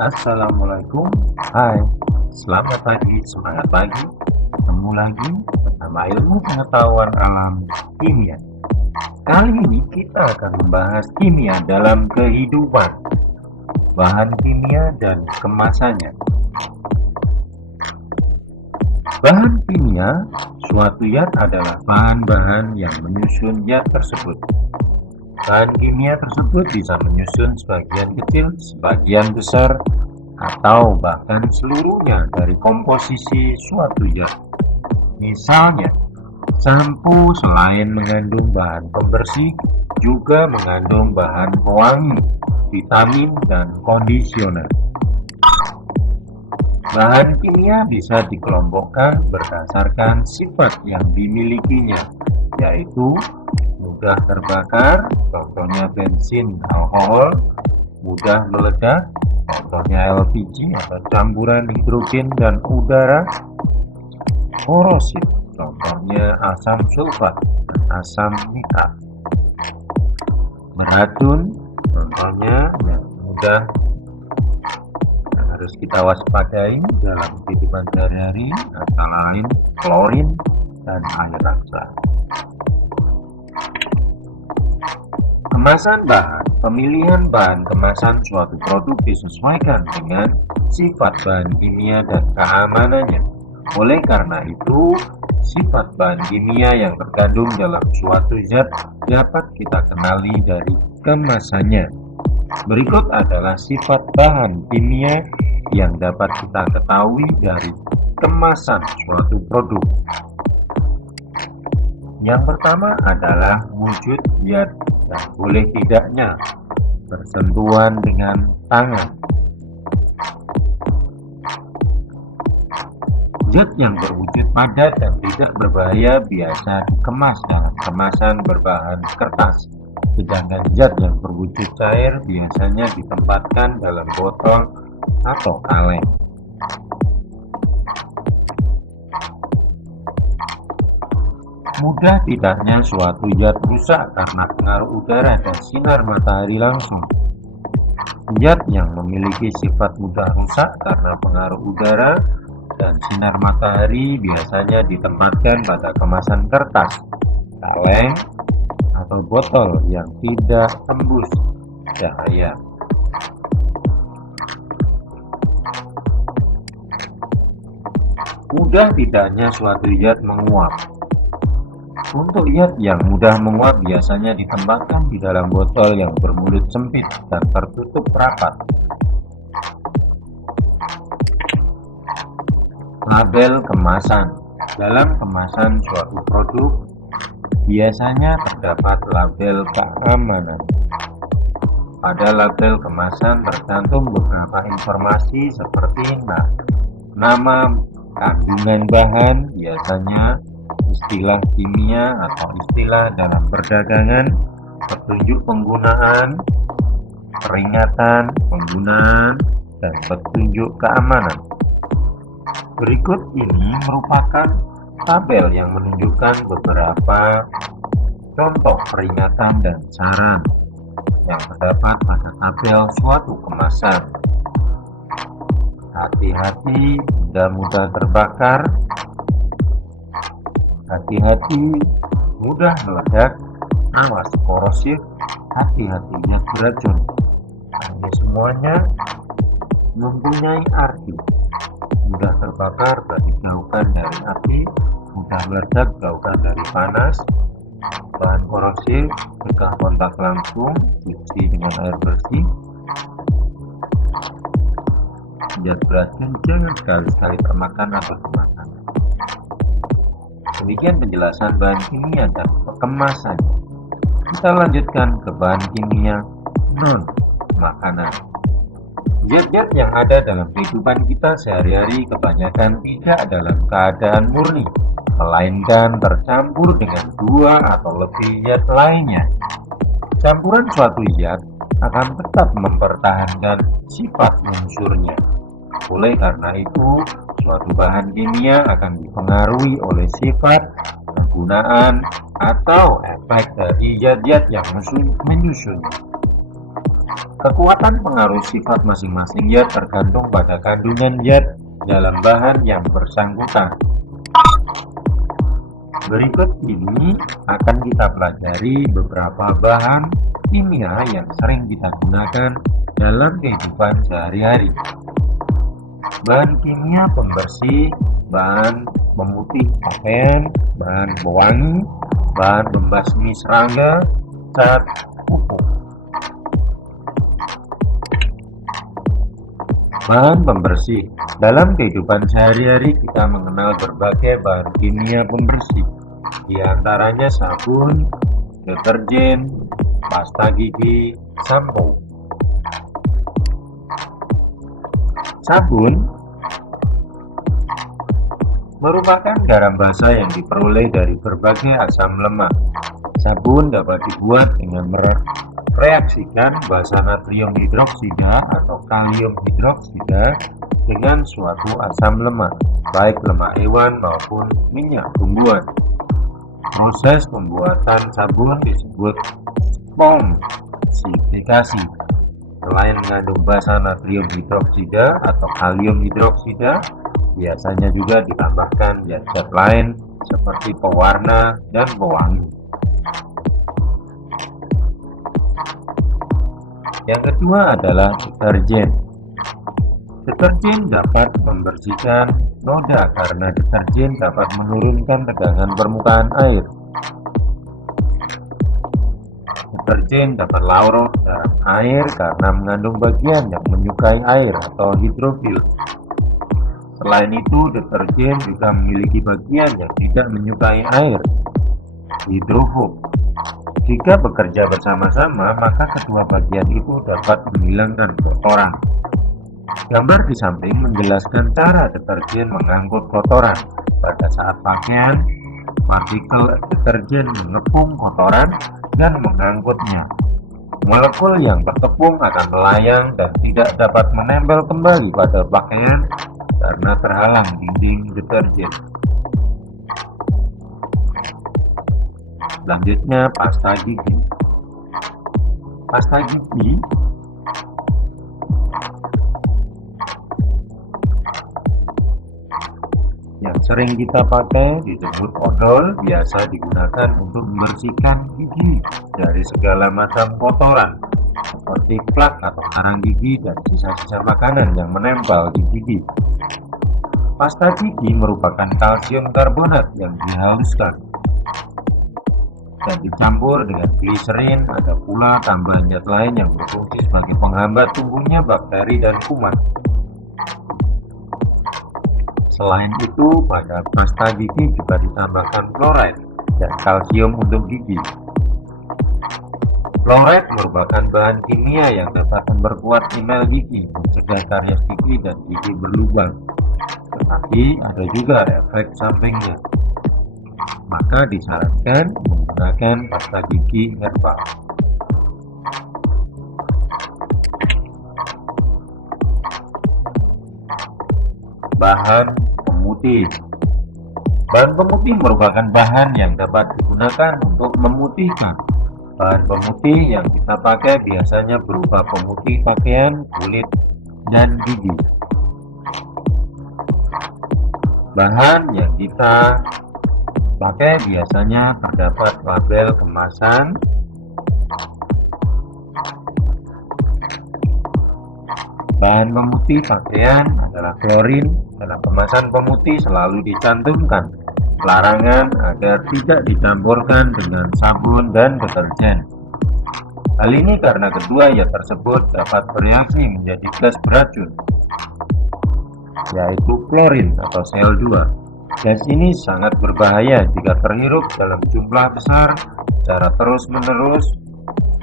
Assalamualaikum. Hai, selamat pagi, semangat pagi. Ketemu lagi bersama ilmu pengetahuan alam kimia. Kali ini kita akan membahas kimia dalam kehidupan, bahan kimia dan kemasannya. Bahan kimia, suatu zat adalah bahan-bahan yang menyusun zat tersebut. Bahan kimia tersebut bisa menyusun sebagian kecil, sebagian besar, atau bahkan seluruhnya dari komposisi suatu zat. Misalnya, sampo selain mengandung bahan pembersih, juga mengandung bahan pewangi, vitamin, dan kondisioner. Bahan kimia bisa dikelompokkan berdasarkan sifat yang dimilikinya, yaitu mudah terbakar, contohnya bensin, alkohol, mudah meledak, contohnya LPG atau campuran hidrogen dan udara, korosif, contohnya asam sulfat, asam nitrat, beracun, contohnya yang mudah yang harus kita waspadai dalam kehidupan sehari-hari antara lain klorin dan air raksa. Kemasan bahan. Pemilihan bahan kemasan suatu produk disesuaikan dengan sifat bahan kimia dan keamanannya. Oleh karena itu, sifat bahan kimia yang terkandung dalam suatu zat dapat kita kenali dari kemasannya. Berikut adalah sifat bahan kimia yang dapat kita ketahui dari kemasan suatu produk. Yang pertama adalah wujud zat dan boleh tidaknya bersentuhan dengan tangan. Zat yang berwujud padat dan tidak berbahaya biasa dikemas dalam kemasan berbahan kertas, sedangkan zat yang berwujud cair biasanya ditempatkan dalam botol atau kaleng. Mudah tidaknya suatu zat rusak karena pengaruh udara dan sinar matahari langsung. Zat yang memiliki sifat mudah rusak karena pengaruh udara dan sinar matahari biasanya ditempatkan pada kemasan kertas, kaleng, atau botol yang tidak tembus cahaya. Mudah tidaknya suatu zat menguap. Untuk zat yang mudah menguap biasanya ditempatkan di dalam botol yang bermulut sempit dan tertutup rapat. Label kemasan. Dalam kemasan suatu produk biasanya terdapat label keamanan. Pada label kemasan tercantum beberapa informasi seperti nama, kandungan bahan, biasanya istilah kimia atau istilah dalam perdagangan, petunjuk penggunaan, peringatan penggunaan, dan petunjuk keamanan. Berikut ini merupakan tabel yang menunjukkan beberapa contoh peringatan dan saran yang terdapat pada tabel suatu kemasan. Hati-hati, mudah terbakar. Hati-hati, mudah meledak. Awas korosif. Hati-hati zat beracun. Ini semuanya mempunyai arti. Mudah terbakar berarti jauhkan dari api, mudah meledak jauhkan dari panas. Bahan korosif jika kontak langsung, cuci dengan air bersih. Zat beracun jangan sekali-sekali termakan atau dimakan. Demikian penjelasan bahan kimia dan kemasan. Kita lanjutkan ke bahan kimia non makanan. Zat-zat yang ada dalam kehidupan kita sehari-hari kebanyakan tidak dalam keadaan murni, melainkan tercampur dengan dua atau lebih zat lainnya. Campuran suatu zat akan tetap mempertahankan sifat unsurnya. Oleh karena itu, suatu bahan kimia akan dipengaruhi oleh sifat, penggunaan, atau efek dari zat-zat yang menyusunnya. Kekuatan pengaruh sifat masing-masing zat tergantung pada kandungan zat dalam bahan yang bersangkutan. Berikut ini akan kita pelajari beberapa bahan kimia yang sering kita gunakan dalam kehidupan sehari-hari. Bahan kimia pembersih, bahan pemutih pakaian, bahan pewangi, bahan pembasmi serangga, cat, pupuk. Bahan pembersih. Dalam kehidupan sehari-hari kita mengenal berbagai bahan kimia pembersih. Di antaranya sabun, deterjen, pasta gigi, sampo. Sabun merupakan garam basa yang diperoleh dari berbagai asam lemak. Sabun dapat dibuat dengan mereaksikan basa natrium hidroksida atau kalium hidroksida dengan suatu asam lemak, baik lemak hewan maupun minyak tumbuhan. Proses pembuatan sabun disebut spongsifikasi. Selain mengandung basa natrium hidroksida atau kalium hidroksida, biasanya juga ditambahkan zat-zat lain seperti pewarna dan pewangi. Yang kedua adalah deterjen. Deterjen dapat membersihkan noda karena deterjen dapat menurunkan tegangan permukaan air. Deterjen dapat larut dalam air karena mengandung bagian yang menyukai air atau hidrofil. Selain itu, deterjen juga memiliki bagian yang tidak menyukai air, hidrofob. Jika bekerja bersama-sama, maka kedua bagian itu dapat menghilangkan kotoran. Gambar di samping menjelaskan cara deterjen mengangkut kotoran. Pada saat pakaian, partikel deterjen mengepung kotoran dan mengangkutnya. Molekul yang terkepung akan melayang dan tidak dapat menempel kembali pada pakaian karena terhalang dinding deterjen. Selanjutnya, pasta gigi. Pasta gigi yang sering kita pakai disebut odol, biasa digunakan untuk membersihkan gigi dari segala macam kotoran seperti plak atau karang gigi dan sisa-sisa makanan yang menempel di gigi. Pasta gigi merupakan kalsium karbonat yang dihaluskan dan dicampur dengan gliserin. Ada pula tambahan zat lain yang berfungsi sebagai penghambat tumbuhnya bakteri dan kuman. Selain itu, pada pasta gigi juga ditambahkan fluoride dan kalsium untuk gigi. Fluoride merupakan bahan kimia yang dapat memperkuat email gigi, mencegah karies gigi dan gigi berlubang. Tetapi ada juga efek sampingnya. Maka disarankan menggunakan pasta gigi herbal. Bahan pemutih. Bahan pemutih merupakan bahan yang dapat digunakan untuk memutihkan. Bahan pemutih yang kita pakai biasanya berupa pemutih pakaian, kulit, dan gigi. Bahan yang kita pakai biasanya terdapat label kemasan, bahan pemutih pakaian adalah klorin. Dalam kemasan pemutih selalu dicantumkan larangan agar tidak dicampurkan dengan sabun dan deterjen. Hal ini karena kedua zat tersebut dapat bereaksi menjadi gas beracun, yaitu klorin atau Cl2. Gas ini sangat berbahaya jika terhirup dalam jumlah besar secara terus-menerus.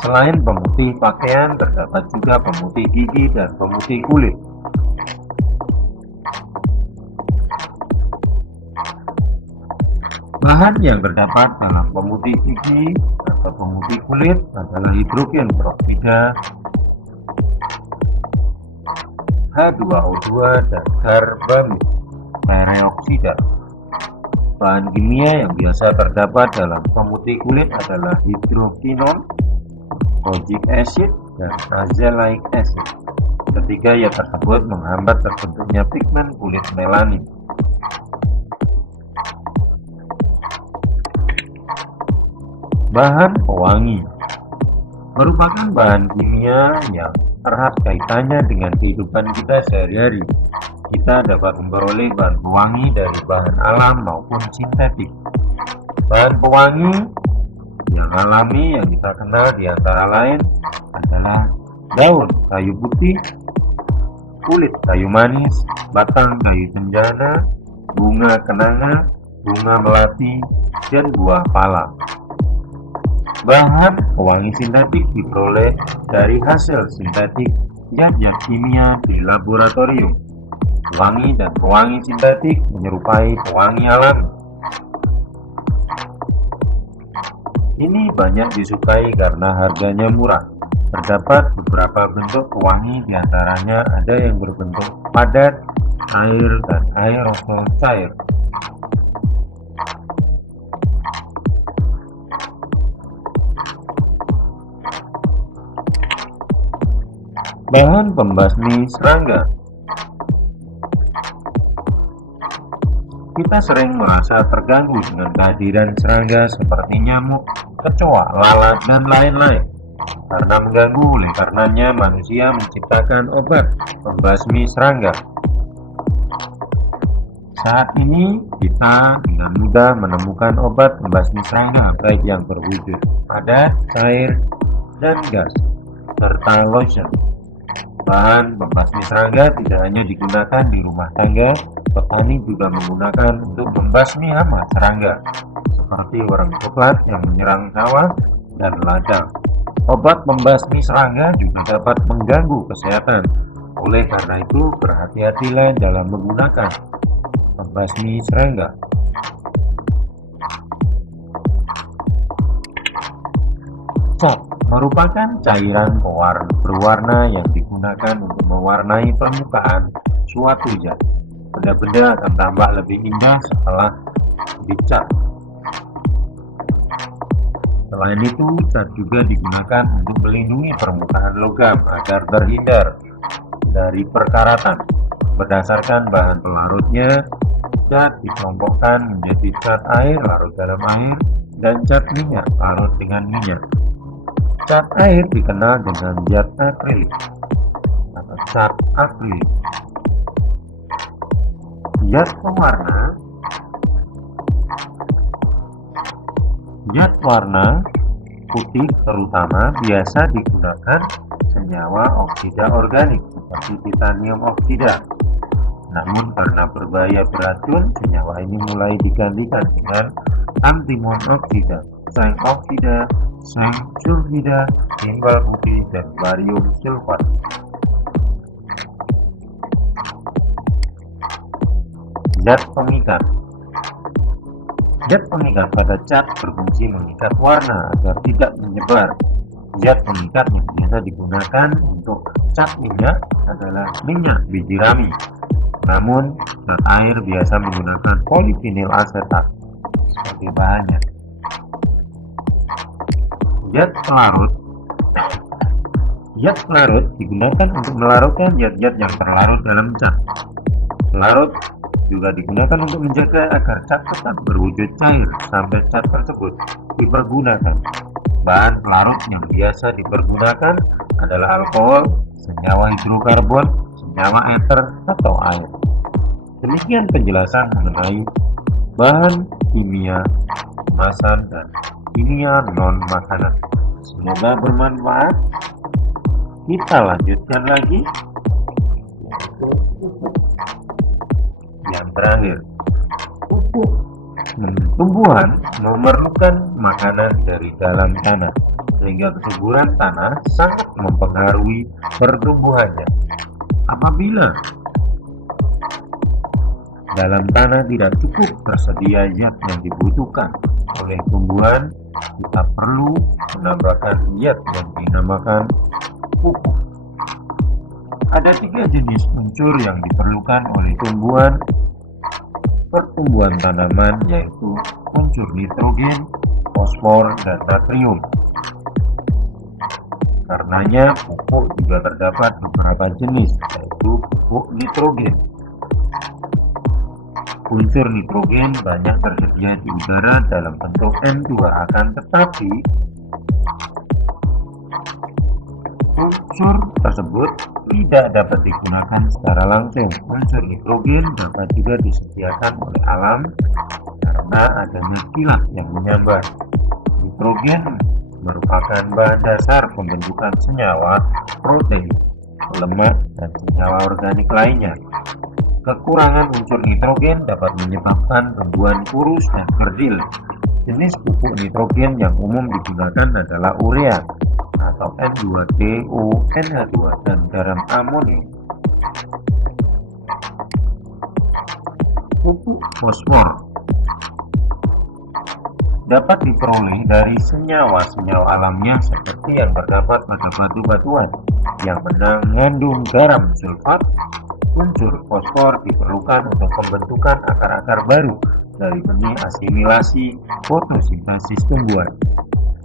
Selain pemutih pakaian, terdapat juga pemutih gigi dan pemutih kulit. Bahan yang terdapat dalam pemutih gigi atau pemutih kulit adalah hidrogen peroksida, H2O2, dan karbamid peroksida. Bahan kimia yang biasa terdapat dalam pemutih kulit adalah hidrokinon, kojic acid, dan azelaic acid. Ketiga zat tersebut menghambat terbentuknya pigmen kulit melanin. Bahan pewangi merupakan bahan kimia yang erat kaitannya dengan kehidupan kita sehari-hari. Kita dapat memperoleh bahan pewangi dari bahan alam maupun sintetik. Bahan pewangi yang alami yang kita kenal di antara lain adalah daun kayu putih, kulit kayu manis, batang kayu cendana, bunga kenanga, bunga melati, dan buah pala. Bahan pewangi sintetik diperoleh dari hasil sintetik zat-zat kimia di laboratorium. Pewangi dan pewangi sintetik menyerupai pewangi alami. Ini banyak disukai karena harganya murah. Terdapat beberapa bentuk pewangi, diantaranya ada yang berbentuk padat, air, dan aerosol cair. Bahan pembasmi serangga. Kita sering merasa terganggu dengan kehadiran serangga seperti nyamuk, kecoa, lalat, dan lain-lain. Karena mengganggu, oleh karenanya manusia menciptakan obat pembasmi serangga. Saat ini kita dengan mudah menemukan obat pembasmi serangga, baik yang berwujud padat, cair, dan gas, serta lotion. Bahan pembasmi serangga tidak hanya digunakan di rumah tangga, petani juga menggunakan untuk membasmi hama serangga, seperti warna coklat yang menyerang sawah dan ladang. Obat pembasmi serangga juga dapat mengganggu kesehatan. Oleh karena itu, berhati-hatilah dalam menggunakan pembasmi serangga. Cat merupakan cairan berwarna yang digunakan untuk mewarnai permukaan suatu zat. Benda-benda akan tampak lebih indah setelah dicat. Selain itu, cat juga digunakan untuk melindungi permukaan logam agar terhindar dari perkaratan. Berdasarkan bahan pelarutnya, cat dikelompokkan menjadi cat air larut dalam air dan cat minyak larut dengan minyak. Cat air dikenal dengan zat akrilik atau cat akrilik. Zat warna putih terutama biasa digunakan senyawa oksida organik seperti titanium oksida. Namun karena berbahaya beracun, senyawa ini mulai digantikan dengan antimon oksida, seng oksida, seng sulfida, timbal putih, dan barium sulfat. Zat pengikat. Zat pengikat pada cat berfungsi mengikat warna agar tidak menyebar. Zat pengikat yang biasa digunakan untuk cat minyak adalah minyak biji rami. Namun, cat air biasa menggunakan polivinil asetat sebagai bahannya. Zat pelarut. Zat pelarut digunakan untuk melarutkan zat-zat yang terlarut dalam cat. Pelarut juga digunakan untuk menjaga agar cat tetap berwujud cair sampai cat tersebut dipergunakan. Bahan pelarut yang biasa dipergunakan adalah alkohol, senyawa hidrokarbon, senyawa eter, atau air. Demikian penjelasan mengenai bahan kimia kemasan dan kimia non-makanan. Semoga bermanfaat. Kita lanjutkan lagi. Yang terakhir, pupuk. Tumbuhan memerlukan makanan dari dalam tanah, sehingga kesuburan tanah sangat mempengaruhi pertumbuhannya. Apabila dalam tanah tidak cukup tersedia zat yang dibutuhkan oleh tumbuhan, kita perlu menambahkan zat yang dinamakan pupuk. Ada 3 jenis unsur yang diperlukan oleh pertumbuhan tanaman, yaitu unsur nitrogen, fosfor, dan natrium. Karenanya pupuk juga terdapat beberapa jenis, yaitu pupuk nitrogen. Unsur nitrogen banyak tersedia di udara dalam bentuk N2, akan tetapi unsur tersebut tidak dapat digunakan secara langsung. Unsur nitrogen dapat juga disediakan oleh alam karena adanya kilat yang menyambar. Nitrogen merupakan bahan dasar pembentukan senyawa, protein, lemak, dan senyawa organik lainnya. Kekurangan unsur nitrogen dapat menyebabkan tumbuhan kurus dan kerdil. Jenis pupuk nitrogen yang umum digunakan adalah urea atau N2TO, NH2, dan garam amonium. Pupuk fosfor dapat diperoleh dari senyawa-senyawa alamnya seperti yang terdapat pada batu-batuan yang mengandung garam sulfat. Unsur fosfor diperlukan untuk pembentukan akar-akar baru dari benih asimilasi fotosintesis tumbuhan.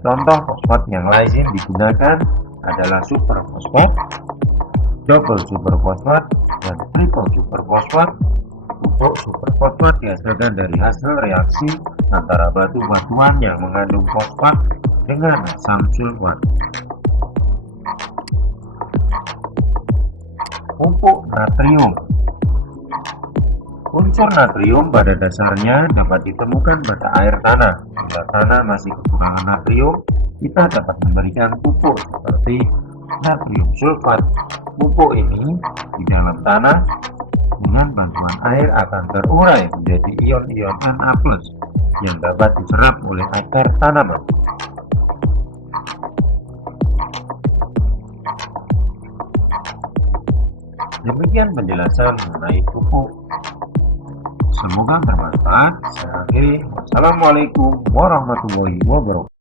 Contoh fosfat yang lazim digunakan adalah superfosfat, double superfosfat, dan triple superfosfat. Pupuk superfosfat dihasilkan dari hasil reaksi antara batu-batuan yang mengandung fosfat dengan asam sulfat. Pupuk natrium. Unsur natrium pada dasarnya dapat ditemukan pada air tanah. Bila tanah masih kekurangan natrium, kita dapat memberikan pupuk seperti natrium sulfat. Pupuk ini di dalam tanah dengan bantuan air akan terurai menjadi ion-ion Na+ yang dapat diserap oleh akar tanaman. Demikian penjelasan mengenai pupuk. Semoga bermanfaat. Saya akhiri. Wassalamualaikum warahmatullahi wabarakatuh.